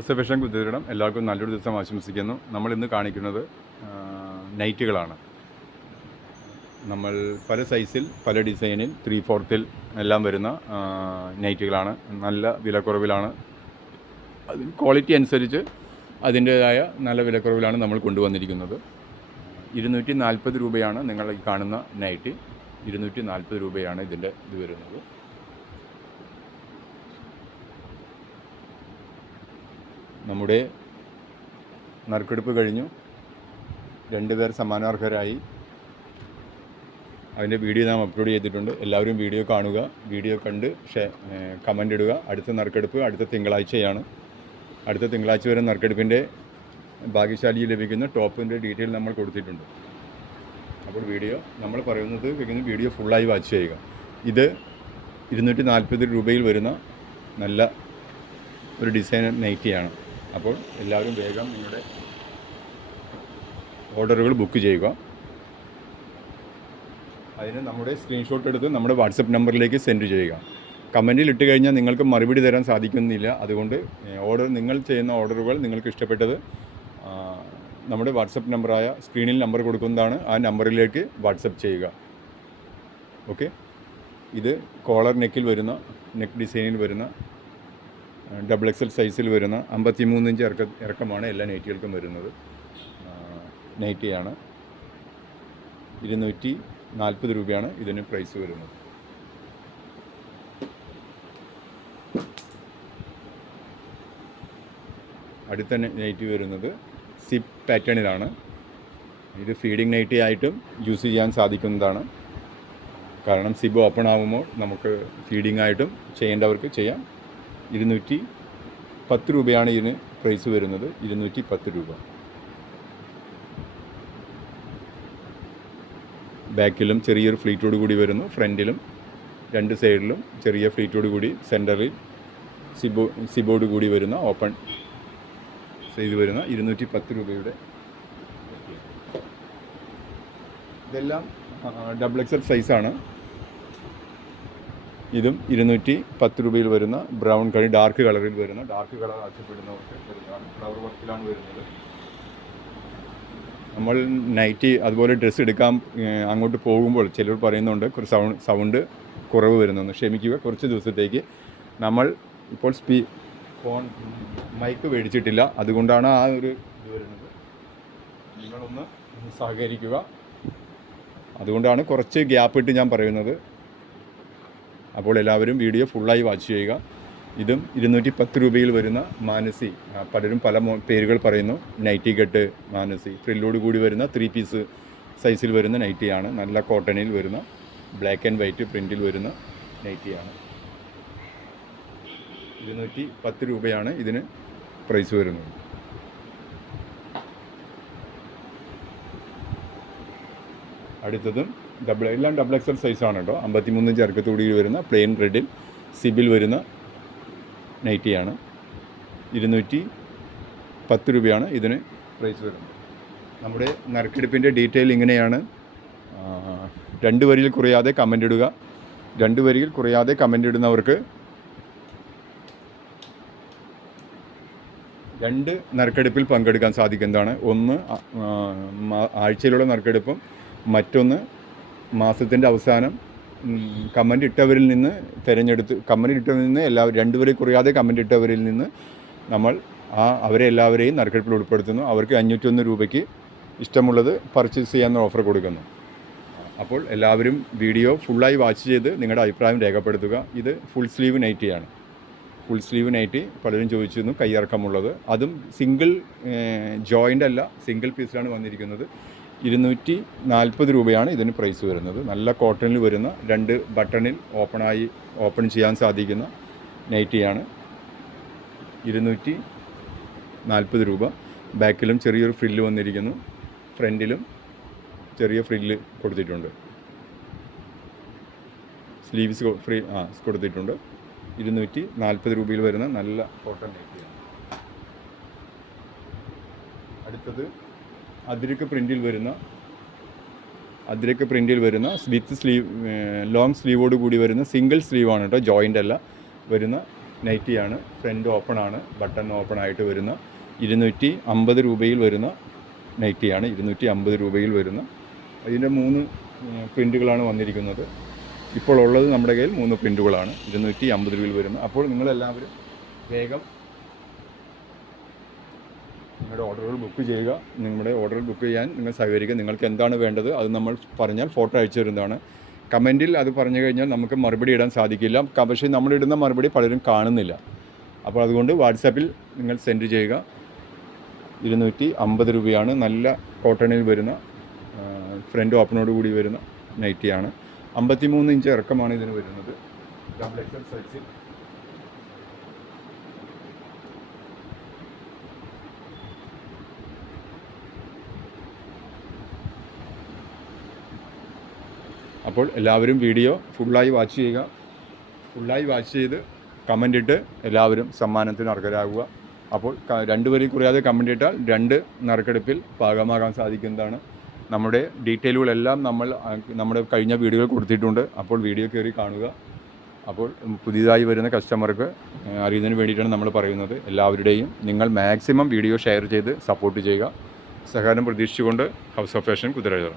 ഒസഫേഷൻ കുതിരണം എല്ലാവർക്കും നല്ലൊരു ദിവസം ആശംസിക്കുന്നു. നമ്മൾ ഇന്ന് കാണിക്കുന്നത് നൈറ്റുകളാണ്. നമ്മൾ പല സൈസിൽ പല ഡിസൈനിൽ 3/4 എല്ലാം വരുന്ന നൈറ്റുകളാണ്. നല്ല വിലക്കുറവിലാണ്, അതിന് ക്വാളിറ്റി അനുസരിച്ച് അതിൻ്റേതായ നല്ല വിലക്കുറവിലാണ് നമ്മൾ കൊണ്ടുവന്നിരിക്കുന്നത്. 240 രൂപയാണ് നിങ്ങൾ ഈ കാണുന്ന നൈറ്റ്. 240 രൂപയാണ് ഇതിൻ്റെ ഇത് വരുന്നത്. നമ്മുടെ നറുക്കെടുപ്പ് കഴിഞ്ഞു, 2 പേർ സമ്മാനാർഹരായി. അതിൻ്റെ വീഡിയോ നാം അപ്ലോഡ് ചെയ്തിട്ടുണ്ട്. എല്ലാവരും വീഡിയോ കാണുക, വീഡിയോ കണ്ട് കമൻ്റ് ഇടുക. അടുത്ത നറുക്കെടുപ്പ് അടുത്ത തിങ്കളാഴ്ചയാണ്. അടുത്ത തിങ്കളാഴ്ച വരെ നറുക്കെടുപ്പിൻ്റെ ഭാഗ്യശാലി ലഭിക്കുന്ന ടോപ്പിൻ്റെ ഡീറ്റെയിൽ നമ്മൾ കൊടുത്തിട്ടുണ്ട്. അപ്പോൾ വീഡിയോ നമ്മൾ പറയുന്നത് വീഡിയോ ഫുള്ളായി വാച്ച് ചെയ്യുക. ഇത് 240 രൂപയിൽ വരുന്ന നല്ല ഒരു ഡിസൈൻ നൈറ്റിയാണ്. അപ്പോൾ എല്ലാവരും വേഗം നിങ്ങളുടെ ഓർഡറുകൾ ബുക്ക് ചെയ്യുക. അതിന് നമ്മുടെ സ്ക്രീൻഷോട്ട് എടുത്ത് നമ്മുടെ വാട്സപ്പ് നമ്പറിലേക്ക് സെൻഡ് ചെയ്യുക. കമൻറ്റിൽ ഇട്ട് കഴിഞ്ഞാൽ നിങ്ങൾക്ക് മറുപടി തരാൻ സാധിക്കുന്നില്ല. അതുകൊണ്ട് നിങ്ങൾ ചെയ്യുന്ന ഓർഡറുകൾ നിങ്ങൾക്ക് ഇഷ്ടപ്പെട്ടത് നമ്മുടെ വാട്സപ്പ് നമ്പറായ സ്ക്രീനിൽ നമ്പർ കൊടുക്കുന്നതാണ്. ആ നമ്പറിലേക്ക് വാട്സപ്പ് ചെയ്യുക. ഓക്കെ. ഇത് കോളർ നെക്കിൽ വരുന്ന നെക്ക് ഡിസൈനിൽ വരുന്ന XXL സൈസിൽ വരുന്ന 53 ഇഞ്ച് ഇറക്കമാണ് എല്ലാ നൈറ്റികൾക്കും വരുന്നത്. നൈറ്റിയാണ്. 240 രൂപയാണ് ഇതിന് പ്രൈസ് വരുന്നത്. അടുത്ത നൈറ്റി വരുന്നത് സിപ്പ് പാറ്റേണിലാണ്. ഇത് ഫീഡിങ് നൈറ്റി ആയിട്ടും യൂസ് ചെയ്യാൻ സാധിക്കുന്നതാണ്. കാരണം സിബ് ഓപ്പൺ ആകുമ്പോൾ നമുക്ക് ഫീഡിംഗ് ആയിട്ടും ചെയ്യേണ്ടവർക്ക് ചെയ്യാം. 210 രൂപയാണ് ഇതിന് പ്രൈസ് വരുന്നത്. 210 രൂപ. ബാക്കിലും ചെറിയൊരു ഫ്ലീറ്റോട് കൂടി വരുന്നു, ഫ്രണ്ടിലും 2 സൈഡിലും ചെറിയ ഫ്ലീറ്റോട് കൂടി, സെൻറ്ററിൽ സിബോട് കൂടി വരുന്ന ഓപ്പൺ ചെയ്ത് വരുന്ന 210 രൂപയുടെ. ഇതെല്ലാം XXL സൈസാണ്. ഇതും 210 രൂപയിൽ വരുന്ന ബ്രൗൺ കളർ, ഡാർക്ക് കളറിൽ വരുന്ന, ഡാർക്ക് കളർ ആവശ്യപ്പെടുന്നവർക്ക് വരുന്നതാണ്. ഫ്ലവർ വർക്കിലാണ് വരുന്നത്. നമ്മൾ നൈറ്റി അതുപോലെ ഡ്രസ്സ് എടുക്കാൻ അങ്ങോട്ട് പോകുമ്പോൾ ചിലർ പറയുന്നുണ്ട് കുറച്ച് സൗണ്ട് കുറവ് വരുന്നു. ക്ഷമിക്കുക, കുറച്ച് ദിവസത്തേക്ക് നമ്മൾ ഇപ്പോൾ ഫോൺ മൈക്ക് മേടിച്ചിട്ടില്ല, അതുകൊണ്ടാണ് ആ ഒരു ഇത് വരുന്നത്. നിങ്ങളൊന്ന് സഹകരിക്കുക. അതുകൊണ്ടാണ് കുറച്ച് ഗ്യാപ്പ് ഇട്ട് ഞാൻ പറയുന്നത്. അപ്പോൾ എല്ലാവരും വീഡിയോ ഫുള്ളായി വാച്ച് ചെയ്യുക. ഇതും 210 രൂപയിൽ വരുന്ന മാനസി. പലരും പല പേരുകൾ പറയുന്നു. നൈറ്റി കെട്ട് മാനസി ഫ്രില്ലോട് കൂടി വരുന്ന 3 പീസ് സൈസിൽ വരുന്ന നൈറ്റിയാണ്. നല്ല കോട്ടണിൽ വരുന്ന ബ്ലാക്ക് ആൻഡ് വൈറ്റ് പ്രിൻറ്റിൽ വരുന്ന നൈറ്റിയാണ്. 210 രൂപയാണ് ഇതിന് പ്രൈസ് വരുന്നത്. അടുത്തതും എല്ലാം XXL സൈസാണ് കേട്ടോ. 53 ഇഞ്ച് ഇറക്കത്തോടി വരുന്ന പ്ലെയിൻ റെഡിൽ സിബിൽ വരുന്ന നൈറ്റിയാണ്. 210 രൂപയാണ് ഇതിന് പ്രൈസ് വരുന്നത്. നമ്മുടെ നറുക്കെടുപ്പിൻ്റെ ഡീറ്റെയിൽ ഇങ്ങനെയാണ്. 2 വരിയിൽ കുറയാതെ കമൻ്റ് ഇടുക. 2 വരിയിൽ കുറയാതെ കമൻ്റ് ഇടുന്നവർക്ക് 2 നറുക്കെടുപ്പിൽ പങ്കെടുക്കാൻ സാധിക്കുന്നതാണ്. ഒന്ന് ആഴ്ചയിലുള്ള നറുക്കെടുപ്പും മറ്റൊന്ന് മാസത്തിൻ്റെ അവസാനം കമൻ്റ് ഇട്ടവരിൽ നിന്ന് തിരഞ്ഞെടുത്ത്, കമൻ്റ് ഇട്ടവരിൽ നിന്ന് 2 വരെ കുറയാതെ കമൻ്റ് ഇട്ടവരിൽ നിന്ന് നമ്മൾ അവരെ എല്ലാവരെയും നറുക്കെടുപ്പിൽ ഉൾപ്പെടുത്തുന്നു. അവർക്ക് 501 രൂപയ്ക്ക് ഇഷ്ടമുള്ളത് പർച്ചേസ് ചെയ്യാമെന്ന ഓഫർ കൊടുക്കുന്നു. അപ്പോൾ എല്ലാവരും വീഡിയോ ഫുള്ളായി വാച്ച് ചെയ്ത് നിങ്ങളുടെ അഭിപ്രായം രേഖപ്പെടുത്തുക. ഇത് ഫുൾ സ്ലീവ് നൈറ്റിയാണ്. ഫുൾ സ്ലീവ് നൈറ്റി പലരും ചോദിച്ചിരുന്നു, കയ്യിറക്കമുള്ളത്. അതും സിംഗിൾ ജോയിൻ്റ് അല്ല, സിംഗിൾ പീസിലാണ് വന്നിരിക്കുന്നത്. 240 രൂപയാണ് ഇതിന് പ്രൈസ് വരുന്നത്. നല്ല കോട്ടണിൽ വരുന്ന 2 ബട്ടണിൽ ഓപ്പൺ ചെയ്യാൻ സാധിക്കുന്ന നൈറ്റിയാണ്. 240 രൂപ. ബാക്കിലും ചെറിയൊരു ഫ്രില്ല് വന്നിരിക്കുന്നു, ഫ്രണ്ടിലും ചെറിയ ഫ്രില്ല് കൊടുത്തിട്ടുണ്ട്, സ്ലീവ്സ് കൊടുത്തിട്ടുണ്ട്. 240 രൂപയിൽ വരുന്ന നല്ല കോട്ടൺ നൈറ്റിയാണ്. അടുത്തത് അതിരക്ക് പ്രിൻറ്റിൽ വരുന്ന വിത്ത് സ്ലീവ്, ലോങ് സ്ലീവോട് കൂടി വരുന്ന സിംഗിൾ സ്ലീവാണ് കേട്ടോ, ജോയിൻ്റ് അല്ല വരുന്ന നൈറ്റിയാണ്. ഫ്രണ്ട് ഓപ്പണാണ്, ബട്ടൺ ഓപ്പൺ ആയിട്ട് വരുന്ന 250 രൂപയിൽ വരുന്ന നൈറ്റിയാണ്. 250 രൂപയിൽ വരുന്ന അതിൻ്റെ 3 പ്രിൻറ്റുകളാണ് വന്നിരിക്കുന്നത്. ഇപ്പോൾ ഉള്ളത് നമ്മുടെ കയ്യിൽ 3 പ്രിൻറ്റുകളാണ് 250 രൂപയിൽ വരുന്ന. അപ്പോൾ നിങ്ങളെല്ലാവരും വേഗം നിങ്ങളുടെ ഓർഡറുകൾ ബുക്ക് ചെയ്യുക. നിങ്ങളുടെ ഓർഡർ ബുക്ക് ചെയ്യാൻ നിങ്ങൾ സഹകരിക്കുക. നിങ്ങൾക്ക് എന്താണ് വേണ്ടത് അത് നമ്മൾ പറഞ്ഞാൽ ഫോട്ടോ അയച്ചു തരുന്നതാണ്. കമൻറ്റിൽ അത് പറഞ്ഞു കഴിഞ്ഞാൽ നമുക്ക് മറുപടി ഇടാൻ സാധിക്കില്ല. പക്ഷേ നമ്മളിടുന്ന മറുപടി പലരും കാണുന്നില്ല. അപ്പോൾ അതുകൊണ്ട് വാട്സാപ്പിൽ നിങ്ങൾ സെൻഡ് ചെയ്യുക. 250 രൂപയാണ്. നല്ല കോട്ടണിൽ വരുന്ന ഫ്രണ്ട് ഓപ്പണോട് കൂടി വരുന്ന നൈറ്റിയാണ്. 53 ഇഞ്ച് ഇറക്കമാണ് ഇതിന് വരുന്നത്. ഡബിൾ എക്സൽ സൈസിൽ. അപ്പോൾ എല്ലാവരും വീഡിയോ ഫുള്ളായി വാച്ച് ചെയ്യുക. ഫുള്ളായി വാച്ച് ചെയ്ത് കമൻ്റ് ഇട്ട് എല്ലാവരും സമ്മാനത്തിന് അർഹരാകുക. അപ്പോൾ 2 പേരിൽ കുറയാതെ കമൻ്റ് ഇട്ടാൽ 2 നറുക്കെടുപ്പിൽ ഭാഗമാകാൻ സാധിക്കുന്നതാണ്. നമ്മുടെ ഡീറ്റെയിലുകളെല്ലാം നമ്മൾ നമ്മുടെ കഴിഞ്ഞ വീഡിയോയിൽ കൊടുത്തിട്ടുണ്ട്. അപ്പോൾ വീഡിയോ കയറി കാണുക. അപ്പോൾ പുതിയതായി വരുന്ന കസ്റ്റമർക്ക് അറിയുന്നതിന് വേണ്ടിയിട്ടാണ് നമ്മൾ പറയുന്നത്. എല്ലാവരുടെയും നിങ്ങൾ മാക്സിമം വീഡിയോ ഷെയർ ചെയ്ത് സപ്പോർട്ട് ചെയ്യുക. സഹകരണം പ്രതീക്ഷിച്ചുകൊണ്ട് ഹൗസ് ഓഫ് ഫാഷൻ കുതിരകര.